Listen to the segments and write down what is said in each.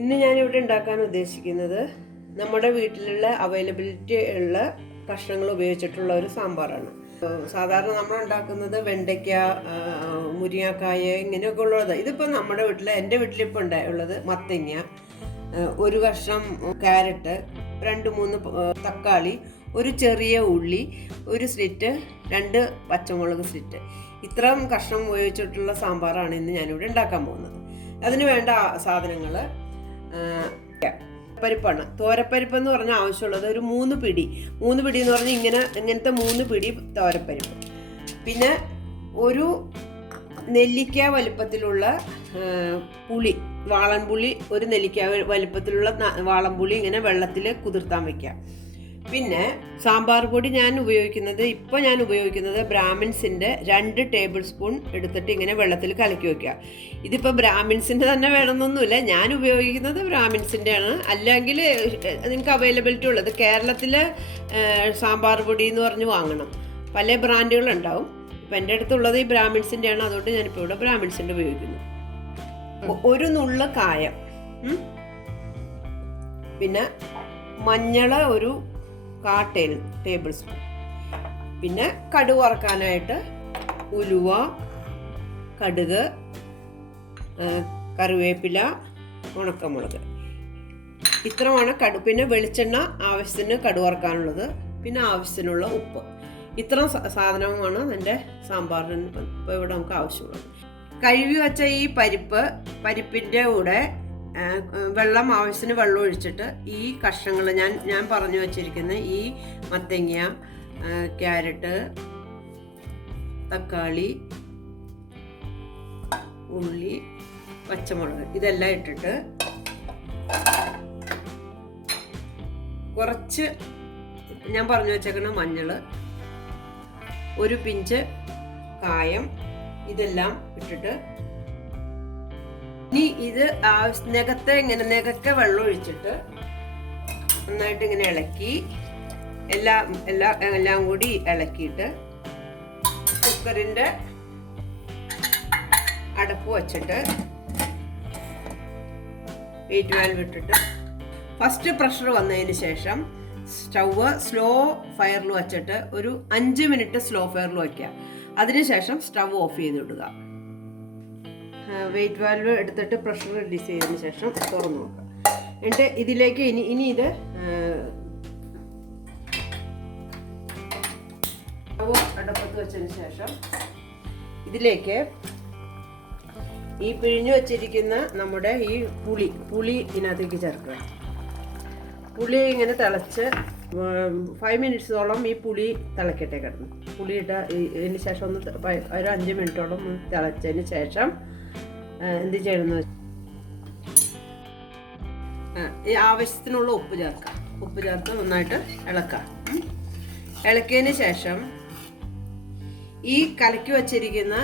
ഇന്ന് ഞാനിവിടെ ഉണ്ടാക്കാൻ ഉദ്ദേശിക്കുന്നത് നമ്മുടെ വീട്ടിലുള്ള അവൈലബിലിറ്റി ഉള്ള കഷ്ണങ്ങൾ ഉപയോഗിച്ചിട്ടുള്ള ഒരു സാമ്പാറാണ്. സാധാരണ നമ്മൾ ഉണ്ടാക്കുന്നത് വെണ്ടയ്ക്ക, മുരിങ്ങക്കായ ഇങ്ങനെയൊക്കെ ഉള്ളത്. ഇതിപ്പോൾ നമ്മുടെ എൻ്റെ വീട്ടിലിപ്പോൾ ഉള്ളത് മത്തങ്ങ, ഒരു കഷ്ണം ക്യാരറ്റ്, 2-3 തക്കാളി, ഒരു ചെറിയ ഉള്ളി, ഒരു സ്ലിറ്റ്, 2 പച്ചമുളക് സ്ലിറ്റ്. ഇത്രയും കഷ്ണം ഉപയോഗിച്ചിട്ടുള്ള സാമ്പാറാണ് ഇന്ന് ഞാനിവിടെ ഉണ്ടാക്കാൻ പോകുന്നത്. അതിന് വേണ്ട സാധനങ്ങൾ പരിപ്പാണ്. തോരപ്പരിപ്പ് എന്ന് പറഞ്ഞാൽ ആവശ്യമുള്ളത് ഒരു 3 പിടി എന്ന് പറഞ്ഞാൽ ഇങ്ങനത്തെ 3 പിടി തോരപ്പരിപ്പ്. പിന്നെ ഒരു നെല്ലിക്ക വലിപ്പത്തിലുള്ള പുളി, വാളൻപുളി, ഒരു നെല്ലിക്ക വലിപ്പത്തിലുള്ള വാളൻപുളി ഇങ്ങനെ വെള്ളത്തിൽ കുതിർത്താൻ വെക്കാം. പിന്നെ സാമ്പാർ പൊടി ഞാൻ ഉപയോഗിക്കുന്നത് ബ്രാഹ്മിൻസിൻ്റെ 2 ടേബിൾ സ്പൂൺ എടുത്തിട്ട് ഇങ്ങനെ വെള്ളത്തിൽ കലക്കി വയ്ക്കുക. ഇതിപ്പോൾ ബ്രാഹ്മിൻസിൻ്റെ തന്നെ വേണമെന്നൊന്നുമില്ല, ഞാൻ ഉപയോഗിക്കുന്നത് ബ്രാഹ്മിൻസിൻ്റെ ആണ്. അല്ലെങ്കിൽ നിങ്ങൾക്ക് അവൈലബിലിറ്റി ഉള്ളത് കേരളത്തിലെ സാമ്പാർ പൊടി എന്ന് പറഞ്ഞ് വാങ്ങണം. പല ബ്രാൻഡുകളുണ്ടാവും. ഇപ്പം എൻ്റെ അടുത്തുള്ളത് ഈ ബ്രാഹ്മിൻസിൻ്റെ ആണ്, അതുകൊണ്ട് ഞാനിപ്പോൾ ഇവിടെ ബ്രാഹ്മിൻസിൻ്റെ ഉപയോഗിക്കുന്നു. ഒരു നുള്ള കായം, പിന്നെ മഞ്ഞൾ ഒരു 1/4 ടേബിൾ സ്പൂൺ, പിന്നെ കടുക് വറക്കാനായിട്ട് ഉലുവ, കടുക്, കറിവേപ്പില, ഉണക്കമുളക്, ഇത്രമാണ് പിന്നെ വെളിച്ചെണ്ണ ആവശ്യത്തിന് കടുക് വറക്കാനുള്ളത്, പിന്നെ ആവശ്യത്തിനുള്ള ഉപ്പ്. ഇത്ര സാധനമാണ് എൻ്റെ സാമ്പാറിന് ഇപ്പോൾ ഇവിടെ നമുക്ക് ആവശ്യമുള്ളത്. കഴുകി വെച്ച ഈ പരിപ്പിൻ്റെ കൂടെ ആവശ്യത്തിന് വെള്ളം ഒഴിച്ചിട്ട് ഈ കഷ്ണങ്ങൾ ഞാൻ പറഞ്ഞു വച്ചിരിക്കുന്ന ഈ മത്തങ്ങ, ക്യാരറ്റ്, തക്കാളി, ഉള്ളി, പച്ചമുളക് ഇതെല്ലാം ഇട്ടിട്ട് കുറച്ച് ഞാൻ പറഞ്ഞു വെച്ചേക്കുന്ന മഞ്ഞൾ, ഒരു പിഞ്ച് കായം, ഇതെല്ലാം ഇട്ടിട്ട് ഇനി ഇത് നെകക്കെ വെള്ളം ഒഴിച്ചിട്ട് നന്നായിട്ട് ഇങ്ങനെ ഇളക്കി എല്ലാം കൂടി ഇളക്കിയിട്ട് കുക്കറിൻ്റെ അടപ്പ് വച്ചിട്ട് വെയിറ്റ് വാൽവ് ഇട്ടിട്ട് ഫസ്റ്റ് പ്രഷർ വന്നതിന് ശേഷം സ്റ്റൗവ് സ്ലോ ഫയറിൽ വച്ചിട്ട് ഒരു 5 മിനിറ്റ് സ്ലോ ഫയറിൽ വയ്ക്കുക. അതിനുശേഷം സ്റ്റവ് ഓഫ് ചെയ്തിടുക. വെയിറ്റ് വാൽവ് എടുത്തിട്ട് പ്രഷർ റിലീസ് ചെയ്തതിന് ശേഷം തുറന്നു നോക്കുക. എന്നിട്ട് ഇതിലേക്ക് ഇനി ഇത് അടുപ്പത്ത് വെച്ചതിന് ശേഷം ഇതിലേക്ക് ഈ പിഴിഞ്ഞു വച്ചിരിക്കുന്ന നമ്മുടെ ഈ പുളി ഇതിനകത്തേക്ക് ചേർക്കുക. പുളി ഇങ്ങനെ തിളച്ച് 5 മിനിറ്റ്സോളം ഈ പുളി തിളക്കട്ടെ കിടന്നു. പുളിയിട്ട ഇതിന് ശേഷം ഒരു 5 മിനിറ്റോളം തിളച്ചതിന് ശേഷം എന്ത് ചെയ്യണമെന്ന് ഈ ആവശ്യത്തിനുള്ള ഉപ്പ് ചേർക്കാം. ഉപ്പ് ചേർത്ത് നന്നായിട്ട് ഇളക്കാം. ഇളക്കിയതിന് ശേഷം ഈ കലക്കി വച്ചിരിക്കുന്ന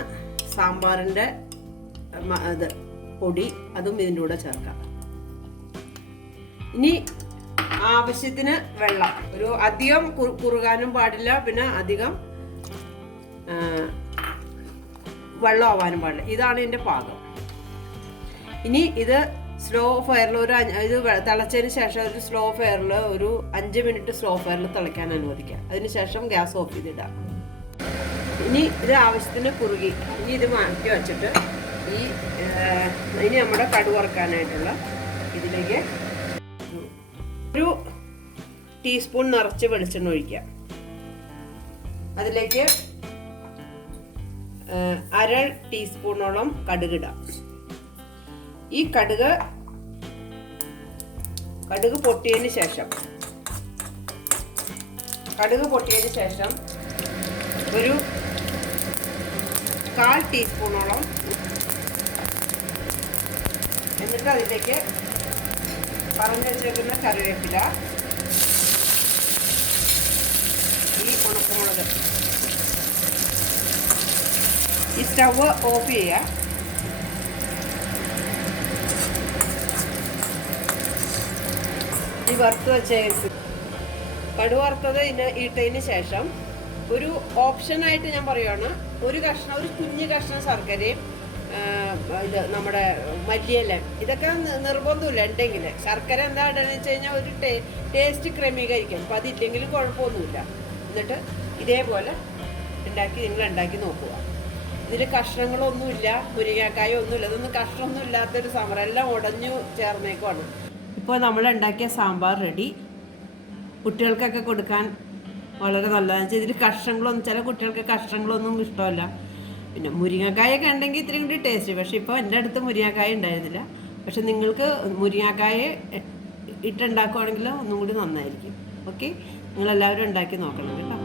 സാമ്പാറിൻ്റെ പൊടി അതും ഇതിൻ്റെ കൂടെ ചേർക്കാം. ഇനി ആവശ്യത്തിന് വെള്ളം, ഒരു അധികം കുറുകാനും പാടില്ല, പിന്നെ അധികം വെള്ളം ആവാനും പാടില്ല. ഇതാണ് ഇതിൻ്റെ പാകം. ഇനി ഇത് സ്ലോ ഫയറിൽ ഇത് തിളച്ചതിന് ശേഷം ഒരു സ്ലോ ഫയറിൽ ഒരു 5 മിനിറ്റ് സ്ലോ ഫയറിൽ തിളയ്ക്കാൻ അനുവദിക്കുക. അതിനുശേഷം ഗ്യാസ് ഓഫ് ചെയ്തിടാം. ഇനി ഇത് ആവശ്യത്തിന് കുറുകി. ഇനി ഇത് മാറ്റി വച്ചിട്ട് ഇനി നമ്മുടെ കടുക് വറക്കാനായിട്ടുള്ള ഇതിലേക്ക് ഒരു ടീസ്പൂൺ നിറച്ച് വെളിച്ചെണ്ണ ഒഴിക്കുക. അതിലേക്ക് 1/2 ടീസ്പൂണോളം കടുകിടാം. ഈ കടുക് പൊട്ടിയതിന് ശേഷം ഒരു 1/4 ടീസ്പൂണോളം, എന്നിട്ട് അതിലേക്ക് പറഞ്ഞു വെച്ചേക്കുന്ന കറിവേപ്പില, ഈ ഉണക്കമുളക്. ഈ സ്റ്റവ് ഓഫ് ചെയ്യുക. ഈ വറുത്ത് വെച്ച കടുക് വറുത്തത് ഇട്ടതിന് ശേഷം ഒരു ഓപ്ഷനായിട്ട് ഞാൻ പറയുകയാണ്, ഒരു കുഞ്ഞു കഷ്ണം ശർക്കരയും ഇത് നമ്മുടെ മല്ലിയില ഇതൊക്കെ നിർബന്ധമില്ല. ഉണ്ടെങ്കിൽ ശർക്കര എന്താ ഇടണമെന്ന് വെച്ച് കഴിഞ്ഞാൽ ഒരു ടേസ്റ്റ് ക്രമീകരിക്കും. അപ്പോൾ അതില്ലെങ്കിലും കുഴപ്പമൊന്നുമില്ല. എന്നിട്ട് ഇതേപോലെ നിങ്ങൾ ഉണ്ടാക്കി നോക്കുക. ഇതിൽ കഷ്ണങ്ങളൊന്നുമില്ല, മുരിങ്ങക്കായ ഒന്നുമില്ല. ഇതൊന്നും കഷ്ണമൊന്നും ഇല്ലാത്തൊരു സാമ്പാർ, എല്ലാം ഉടഞ്ഞു ചേർന്നേക്കുവാണ്. ഇപ്പോൾ നമ്മൾ ഉണ്ടാക്കിയ സാമ്പാർ റെഡി. കുട്ടികൾക്കൊക്കെ കൊടുക്കാൻ വളരെ നല്ലതാണ് വെച്ചാൽ ഇതിൽ കഷ്ണങ്ങളൊന്നും, ചില കുട്ടികൾക്ക് കഷ്ണങ്ങളൊന്നും ഇഷ്ടമല്ല. പിന്നെ മുരിങ്ങക്കായൊക്കെ ഉണ്ടെങ്കിൽ ഇത്രയും കൂടി ടേസ്റ്റ്. പക്ഷേ ഇപ്പോൾ എൻ്റെ അടുത്ത് മുരിങ്ങക്കായ ഉണ്ടായിരുന്നില്ല. പക്ഷെ നിങ്ങൾക്ക് മുരിങ്ങക്കായ ഇട്ടുണ്ടാക്കുവാണെങ്കിൽ ഒന്നും കൂടി നന്നായിരിക്കും. ഓക്കെ, നിങ്ങളെല്ലാവരും ഉണ്ടാക്കി നോക്കണം കേട്ടോ.